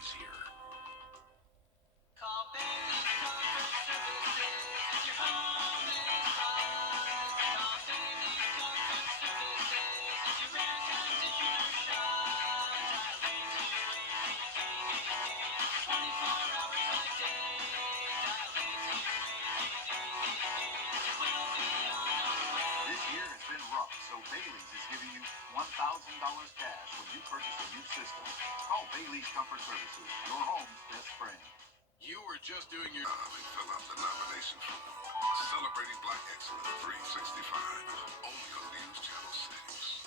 easier. Call Bailey's Comfort Services. It's your home supplies. Call Bailey's Comfort Services. It's your air conditioner shop. Dial 828-DDD. 24 hours a day. Dial 828-DDD. We'll be on our way. This year has been rough, so Bailey's is giving you $1,000 cash when you purchase a new system. Call Bailey's Comfort Services, your home's best friend. You were just doing your job and fill out the nomination form. Celebrating Black Excellence 365, only on News Channel 6.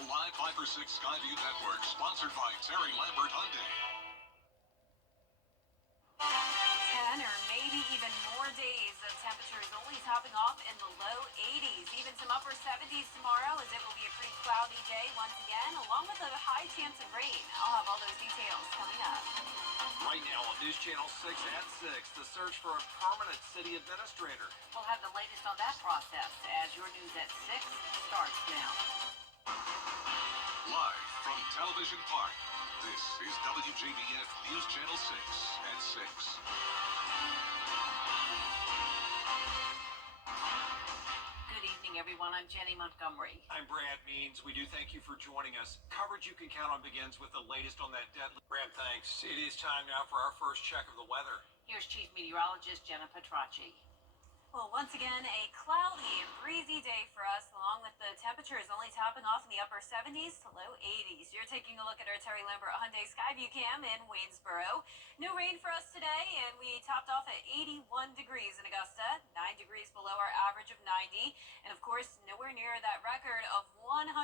The Live 5 for 6 Skyview Network, sponsored by Terry Lambert Hyundai. 10 or maybe even more days of temperatures only topping off in the low 80s, even some upper 70s tomorrow, as it will be a pretty cloudy day once again, along with a high chance of rain. I'll have all those details coming up. Right now on News Channel 6 at 6, the search for a permanent city administrator. We'll have the latest on that process as your news at 6 starts now. Live from Television Park, this is WJBF News Channel 6 at 6. Good evening, everyone. I'm Jenny Montgomery. I'm Brad Means. We do thank you for joining us. Coverage you can count on begins with the latest on that deadly. Brad, thanks. It is time now for our first check of the weather. Here's Chief Meteorologist Jenna Petracci. Well, once again, a cloudy and breezy day for us, along with the temperatures only topping off in the upper 70s to low 80s. You're taking a look at our Terry Lambert Hyundai Skyview Cam in Waynesboro. No rain for us today, and we topped off at 81 degrees in Augusta, 9 degrees below our average of 90, and of course, nowhere near that record of 102,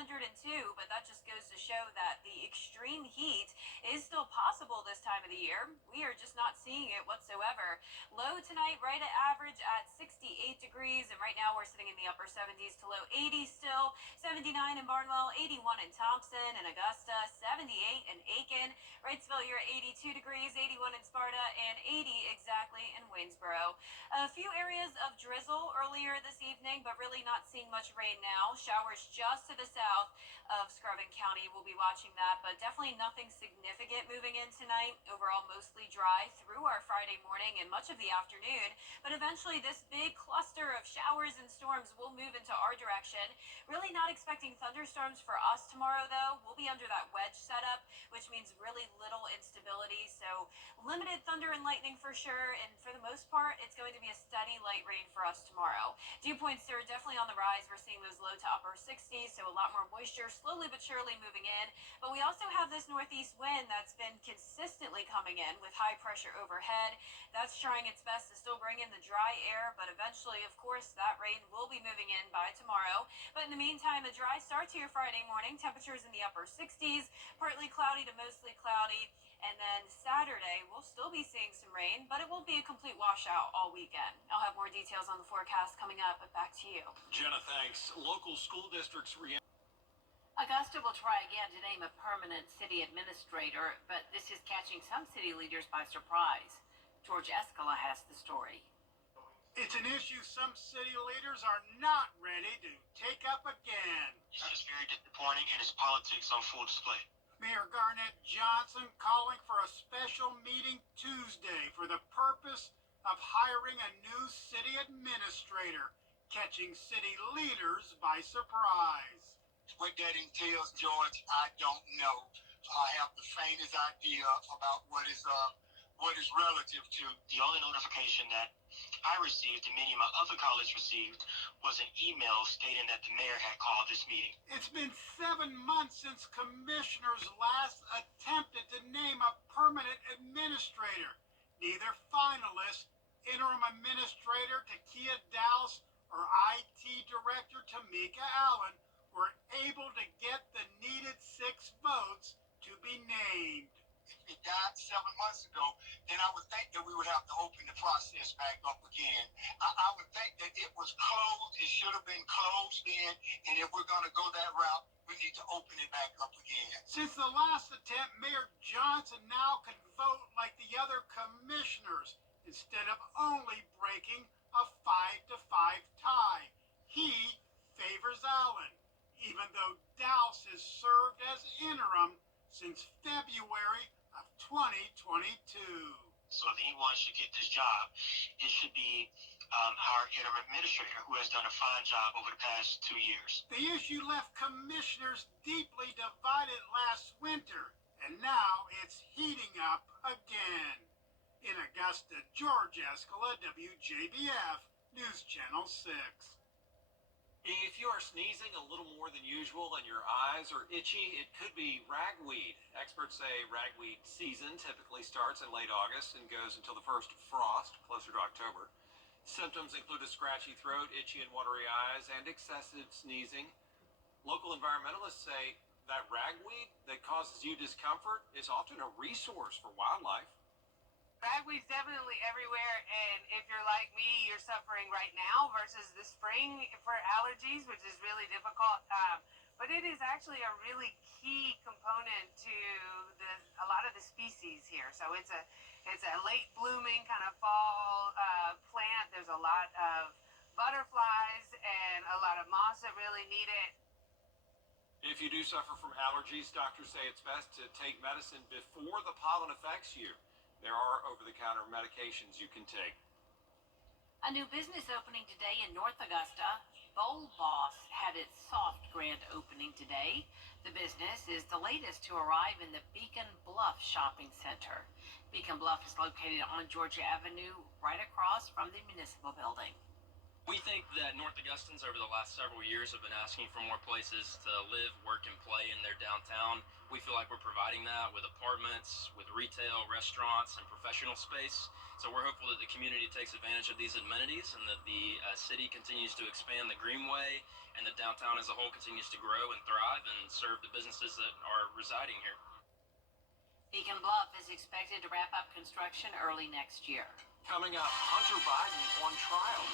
but that just goes to show that the extreme heat is still possible this time of the year. We are just not seeing it whatsoever. Low tonight, right at average at 68 degrees, and right now we're sitting in the upper 70s to low 80s still. 79 in Barnwell, 81 in Thompson and Augusta, 78 in Aiken. Wrightsville, you're at 82 degrees, 81 in Sparta, and 80 exactly in Waynesboro. A few areas of drizzle earlier this evening, but really not seeing much rain now. Showers just to the south of Screven County. We'll be watching that, but definitely nothing significant moving in tonight. Overall, mostly dry through our Friday morning and much of the afternoon, but eventually this big cluster of showers and storms will move into our direction. Really not expecting thunderstorms for us tomorrow, though. We'll be under that wedge setup, which means really little instability, so limited thunder and lightning for sure, and for the most part, it's going to be a steady light rain for us tomorrow. Dew points are definitely on the rise. We're seeing those low to upper 60s, so a lot more moisture slowly but surely moving in, but we also have this northeast wind that's been consistently coming in with high pressure overhead. That's trying its best to still bring in the dry air, but eventually, of course, that rain will be moving in by tomorrow. But in the meantime, a dry start to your Friday morning. Temperatures in the upper 60s, partly cloudy to mostly cloudy. And then Saturday, we'll still be seeing some rain, but it won't be a complete washout all weekend. I'll have more details on the forecast coming up, but back to you. Jenna, thanks. Local school districts Augusta will try again to name a permanent city administrator, but this is catching some city leaders by surprise. George Escala has the story. It's an issue some city leaders are not ready to take up again. It's just very disappointing, and it's politics on full display. Mayor Garnett Johnson calling for a special meeting Tuesday for the purpose of hiring a new city administrator, catching city leaders by surprise. What that entails, George, I don't know. I have the faintest idea about what is relative to. The only notification that I received and many of my other colleagues received was an email stating that the mayor had called this meeting. It's been 7 months since commissioners last attempted to name a permanent administrator. Neither finalist, interim administrator Takia Dowse or IT director Tamika Allen, were able to get the needed 6 votes to be named. If it died 7 months ago, then I would think that we would have to open the process back up again. I would think that it was closed. It should have been closed then. And if we're going to go that route, we need to open it back up again. Since the last attempt, Mayor Johnson now can vote like the other commissioners instead of only breaking a 5-5 tie. He favors Allen, even though Dowse has served as interim since February of 2022. So if anyone should get this job, it should be our interim administrator, who has done a fine job over the past 2 years. The issue left commissioners deeply divided last winter, and now it's heating up again. In Augusta, George Escala, WJBF, News Channel 6. If you are sneezing a little more than usual and your eyes are itchy, it could be ragweed. Experts say ragweed season typically starts in late August and goes until the first frost, closer to October. Symptoms include a scratchy throat, itchy and watery eyes, and excessive sneezing. Local environmentalists say that ragweed that causes you discomfort is often a resource for wildlife. Ragweed's definitely everywhere, and if you're like me, you're suffering right now versus the spring for allergies, which is really difficult. But it is actually a really key component to a lot of the species here. So it's a late blooming kind of fall plant. There's a lot of butterflies and a lot of moths that really need it. If you do suffer from allergies, doctors say it's best to take medicine before the pollen affects you. There are over-the-counter medications you can take. A new business opening today in North Augusta. Bowl Boss had its soft grand opening today. The business is the latest to arrive in the Beacon Bluff Shopping Center. Beacon Bluff is located on Georgia Avenue, right across from the municipal building. We think that North Augustans over the last several years have been asking for more places to live, work, and play in their downtown. We feel like we're providing that with apartments, with retail, restaurants, and professional space. So we're hopeful that the community takes advantage of these amenities and that the city continues to expand the Greenway and the downtown as a whole continues to grow and thrive and serve the businesses that are residing here. Beacon Bluff is expected to wrap up construction early next year. Coming up, Hunter Biden on trial.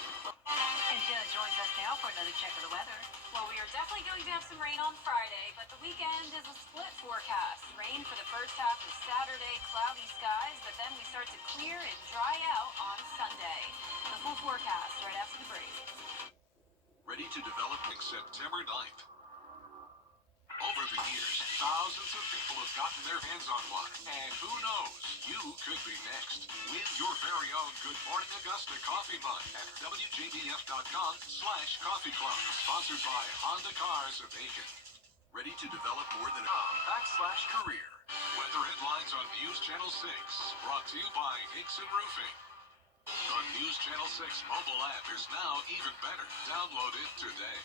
And Jenna joins us now for another check of the weather. Well, we are definitely going to have some rain on Friday, but the weekend is a split forecast. Rain for the first half of Saturday, cloudy skies, but then we start to clear and dry out on Sunday. The full forecast right after the break. Ready to develop September 9th. Over the years, thousands of people have gotten their hands on one. And who knows, you could be next. Win your very own Good Morning Augusta coffee mug at WJBF.com/coffee club. Sponsored by Honda Cars of Aiken. Ready to develop more than /career. Weather headlines on News Channel 6. Brought to you by Hickson Roofing. The News Channel 6 mobile app is now even better. Download it today.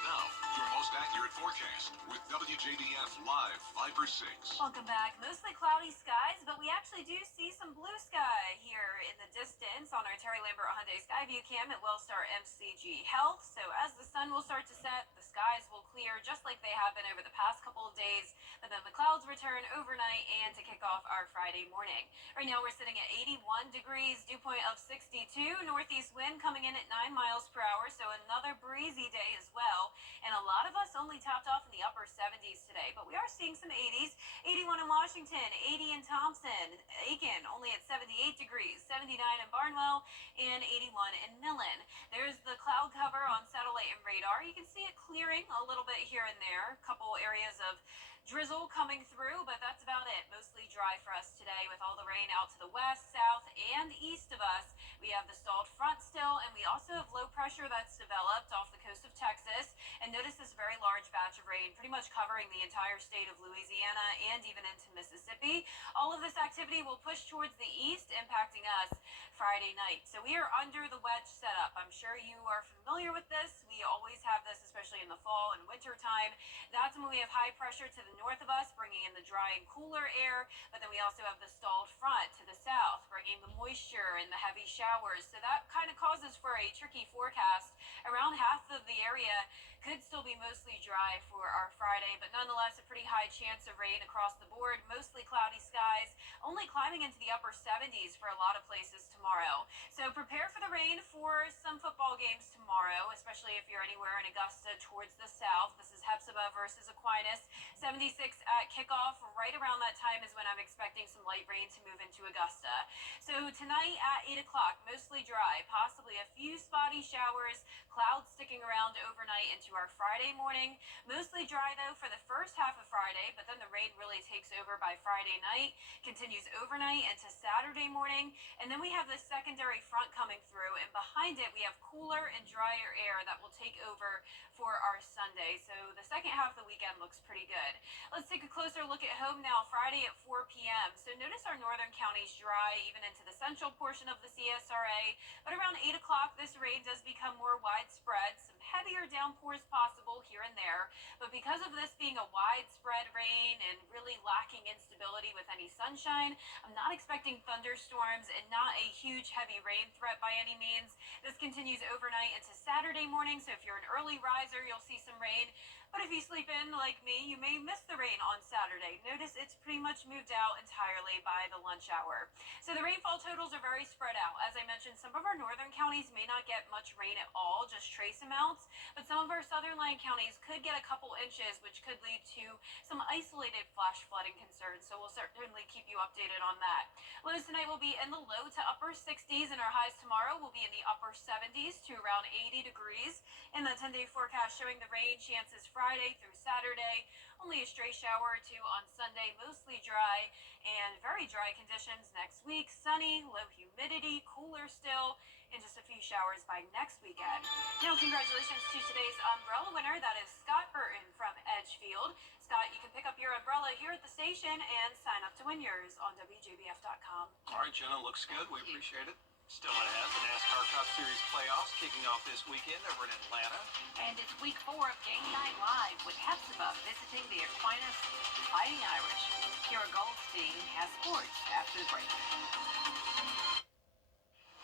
Now, your most accurate forecast with WJBF Live Fiber 6. Welcome back. Mostly cloudy skies, but we actually do see some blue sky here in the distance on our Terry Lambert Hyundai Skyview cam at Wellstar MCG Health. So as the sun will start to set, the skies will clear just like they have been over the past couple of days. But then the clouds return overnight and to kick off our Friday morning. Right now we're sitting at 81 degrees, dew point of 62, northeast wind coming in at 9 miles per hour, so another breezy day as well. And a lot of us only topped off in the upper 70s today, but we are seeing some 80s. 81 in Washington, 80 in Thompson, Aiken only at 78 degrees, 79 in Barnwell, and 81 in Millen. There's the cloud cover on satellite and radar. You can see it clearing a little bit here and there. A couple areas of drizzle coming through, but that's about it. Mostly dry for us today with all the rain out to the west, south, and east of us. We have the stalled front still, and we also have low pressure that's developed off the coast of Texas. And notice this very large batch of rain pretty much covering the entire state of Louisiana and even into Mississippi. All of this activity will push towards the east, impacting us Friday night. So we are under the wedge setup. I'm sure you are familiar with this. We always have this, especially in the fall and winter time. That's when we have high pressure to the north of us, bringing in the dry and cooler air. But then we also have the stalled front to the south, bringing the moisture and the heavy showers. So that kind of causes for a tricky forecast. Around half of the area could still be mostly dry for our Friday, but nonetheless a pretty high chance of rain across the board. Mostly cloudy skies, only climbing into the upper 70s for a lot of places tomorrow. So prepare for the rain for some football games tomorrow, especially if you're anywhere in Augusta towards the south. This is Hepzibah versus Aquinas. 76 at kickoff. Right around that time is when I'm expecting some light rain to move into Augusta. So tonight at 8 o'clock, mostly dry, possibly a few spotty showers, clouds sticking around overnight into into our Friday morning. Mostly dry, though, for the first half of Friday, but then the rain really takes over by Friday night, continues overnight into Saturday morning, and then we have this secondary front coming through, and behind it we have cooler and drier air that will take over for our Sunday. So the second half of the weekend looks pretty good. Let's take a closer look at home now, Friday at 4 p.m. So notice our northern counties dry even into the central portion of the CSRA, but around 8 o'clock this rain does become more widespread. Some heavier downpours possible here and there, but because of this being a widespread rain and really lacking instability with any sunshine, I'm not expecting thunderstorms and not a huge heavy rain threat by any means. This continues overnight into Saturday morning, so if you're an early riser, you'll see some rain. But if you sleep in like me, you may miss the rain on Saturday. Notice it's pretty much moved out entirely by the lunch hour. So the rainfall totals are very spread out. As I mentioned, some of our northern counties may not get much rain at all, just trace amounts. But some of our southern line counties could get a couple inches, which could lead to some isolated flash flooding concerns. So we'll certainly keep you updated on that. Lows tonight will be in the low to upper 60s, and our highs tomorrow will be in the upper 70s to around 80 degrees. In the 10-day forecast showing the rain chances Friday through Saturday, only a stray shower or two on Sunday, mostly dry, and very dry conditions next week. Sunny, low humidity, cooler still, and just a few showers by next weekend. Now, congratulations to today's umbrella winner. That is Scott Burton from Edgefield. Scott, you can pick up your umbrella here at the station and sign up to win yours on WJBF.com. All right, Jenna, looks good. We appreciate it. Still ahead, the NASCAR Cup Series playoffs kicking off this weekend over in Atlanta. And it's week 4 of Game Night Live with Hepzibah visiting the Aquinas Fighting Irish. Kira Goldstein has sports after the break.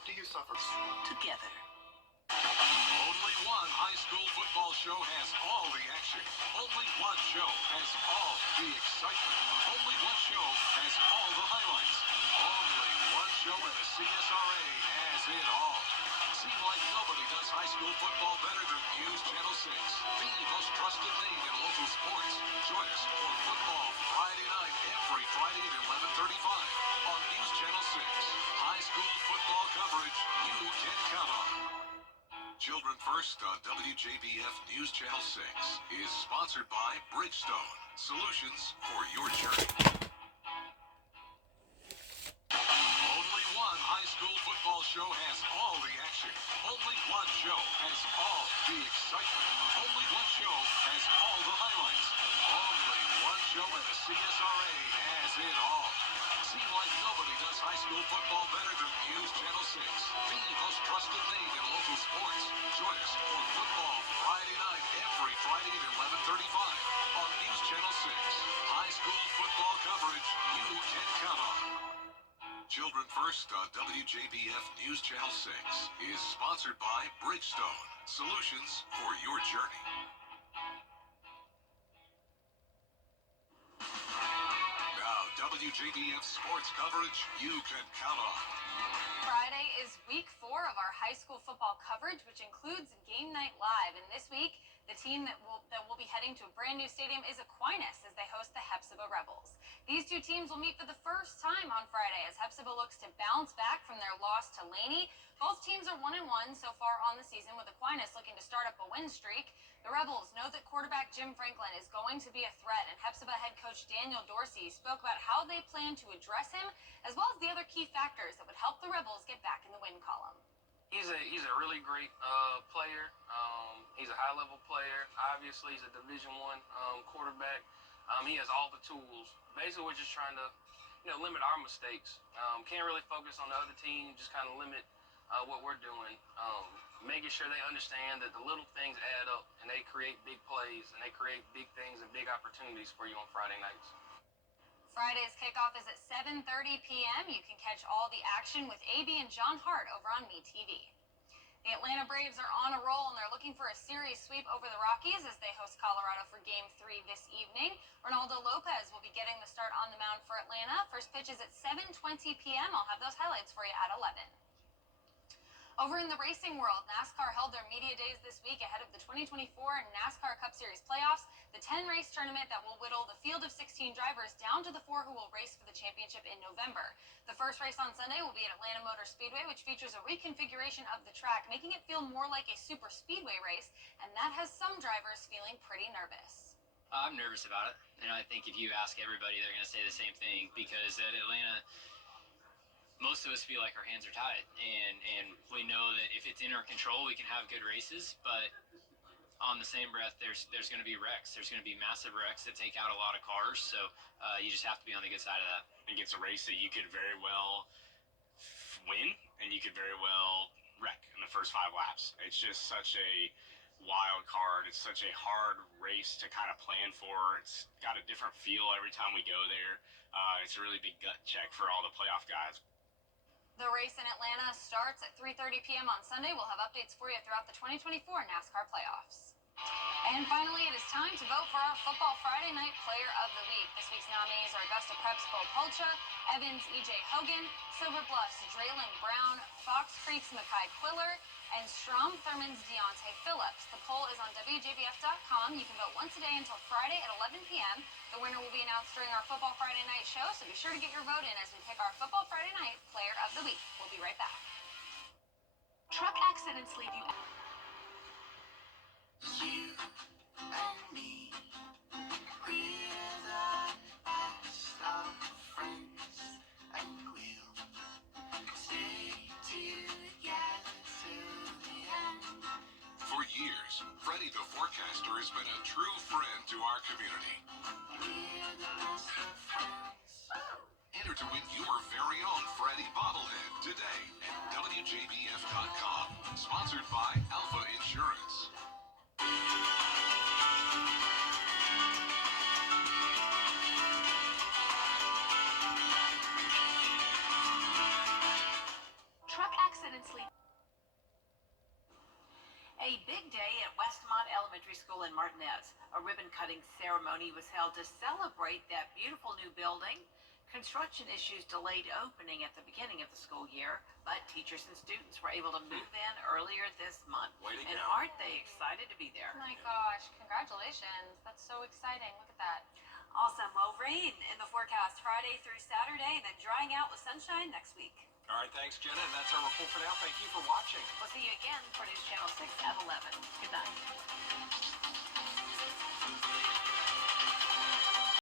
Do you suffer? Together. Only one high school football show has all the action. Only one show has all the excitement. Only one show has all the highlights. Only one show in the CSRA has it all. Seem like nobody does high school football better than News Channel 6, the most trusted name in local sports. Join us for football Friday night, every Friday at 11:35 on News Channel 6. High school football coverage you can count on. Children First on WJBF News Channel 6 is sponsored by Bridgestone, solutions for your journey. Only one high school football show has all the action. Only one show has all the excitement. Only one show has all the highlights. Only one show in the CSRA has it all. Seem like nobody does high school football better than News Channel 6, the most trusted name in local sports. Join us for football Friday night, every Friday at 11:35 on News Channel 6. High school football coverage you can count on. Children First on WJBF News Channel 6 is sponsored by Bridgestone, solutions for your journey. Now, WJBF sports coverage you can count on. Friday is week 4 of our high school football coverage, which includes Game Night Live. And this week, the team that will be heading to a brand new stadium is Aquinas as they host the Hepzibah Rebels. These two teams will meet for the first time on Friday as Hepzibah looks to bounce back from their loss to Laney. Both teams are 1-1 so far on the season, with Aquinas looking to start up a win streak. The Rebels know that quarterback Jim Franklin is going to be a threat, and Hepzibah head coach Daniel Dorsey spoke about how they plan to address him, as well as the other key factors that would help the Rebels get back in the win column. He's a really great player. He's a high-level player. Obviously, he's a Division I quarterback. He has all the tools. Basically, we're just trying to, limit our mistakes. Can't really focus on the other team. Just kind of limit what we're doing. Making sure they understand that the little things add up, and they create big plays, and they create big things and big opportunities for you on Friday nights. Friday's kickoff is at 7:30 p.m. You can catch all the action with AB and John Hart over on MeTV. The Atlanta Braves are on a roll, and they're looking for a series sweep over the Rockies as they host Colorado for Game 3 this evening. Ronaldo Lopez will be getting the start on the mound for Atlanta. First pitch is at 7:20 p.m. I'll have those highlights for you at 11. Over in the racing world, NASCAR held their media days this week ahead of the 2024 NASCAR Cup Series playoffs, the 10-race tournament that will whittle the field of 16 drivers down to the 4 who will race for the championship in November. The first race on Sunday will be at Atlanta Motor Speedway, which features a reconfiguration of the track, making it feel more like a super speedway race, and that has some drivers feeling pretty nervous. I'm nervous about it. I think if you ask everybody, they're going to say the same thing, because at Atlanta, most of us feel like our hands are tied, and we know that if it's in our control, we can have good races. But on the same breath, there's going to be wrecks. There's going to be massive wrecks that take out a lot of cars. So you just have to be on the good side of that. I think it's a race that you could very well win, and you could very well wreck in the first 5 laps. It's just such a wild card. It's such a hard race to kind of plan for. It's got a different feel every time we go there. It's a really big gut check for all the playoff guys. The race in Atlanta starts at 3:30 p.m. on Sunday. We'll have updates for you throughout the 2024 NASCAR playoffs. And finally, it is time to vote for our Football Friday Night Player of the Week. This week's nominees are Augusta Prep's Bo Polcha, Evans' E.J. Hogan, Silver Bluff's Draylon Brown, Fox Creek's Makai Quiller, and Strom Thurmond's Deontay Phillips. The poll is on WJBF.com. You can vote once a day until Friday at 11 p.m. The winner will be announced during our Football Friday Night show, so be sure to get your vote in as we pick our Football Friday Night Player of the Week. We'll be right back. Truck accidents leave you You and me, we're the best of friends, and we'll stay together till the end. For years, Freddie the Forecaster has been a true friend to our community. We're the best of friends. Enter to win your very own Freddie bobblehead today at WJBF.com. Sponsored by Alpha Insurance. truck accidents leave. A big day at Westmont Elementary School in Martinez. A ribbon-cutting ceremony was held to celebrate that beautiful new building. Construction issues delayed opening at the beginning of the school year, but teachers and students were able to move in earlier this month. Way to And go. aren't they excited to be there? Oh my gosh, congratulations. That's so exciting. Look at that. Awesome. Well, rain in the forecast Friday through Saturday, and then drying out with sunshine next week. All right, thanks, Jenna, and that's our report for now. Thank you for watching. We'll see you again for News Channel 6 at 11. Good night.